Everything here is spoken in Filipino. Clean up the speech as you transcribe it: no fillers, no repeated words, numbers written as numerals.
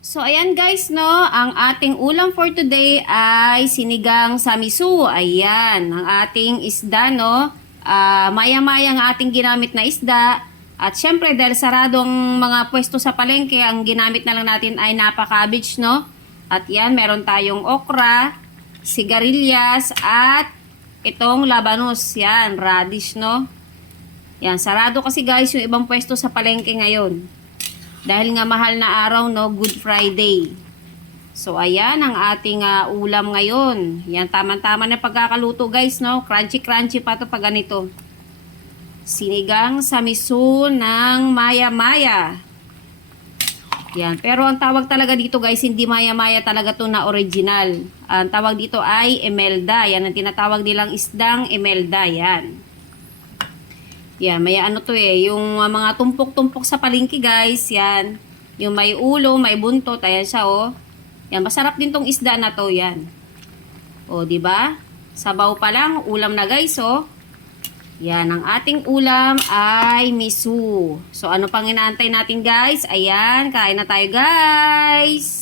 So, ayan guys, no, ang ating ulam for today ay sinigang samisu. Ayan, ang ating isda, no. Maya-maya ang ating ginamit na isda. At syempre, dahil saradong mga pwesto sa palengke, ang ginamit na lang natin ay napa-cabbage, no. At yan, meron tayong okra, sigarilyas, at itong labanos. Yan, radish, no. Yan, sarado kasi guys yung ibang pwesto sa palengke ngayon. Dahil nga mahal na araw, no, Good Friday. So, ayan ang ating ulam ngayon. Yan, tama-tama na pagkakaluto, guys, no? Crunchy-crunchy pa to pag ganito. Sinigang samisu ng maya-maya. Yan, pero ang tawag talaga dito, guys, hindi maya-maya talaga to na original. Ang tawag dito ay emelda. Yan, ang tinatawag nilang isdang emelda. Yan. Yan, may ano to yung mga tumpok-tumpok sa palengke guys, yan. Yung may ulo, may buntot, ayan siya Yan, masarap din tong isda na to, yan. Di ba? Sabaw pa lang, ulam na guys, Yan, ang ating ulam ay miso. So, ano pang inaantay natin guys? Ayan, kain na tayo guys!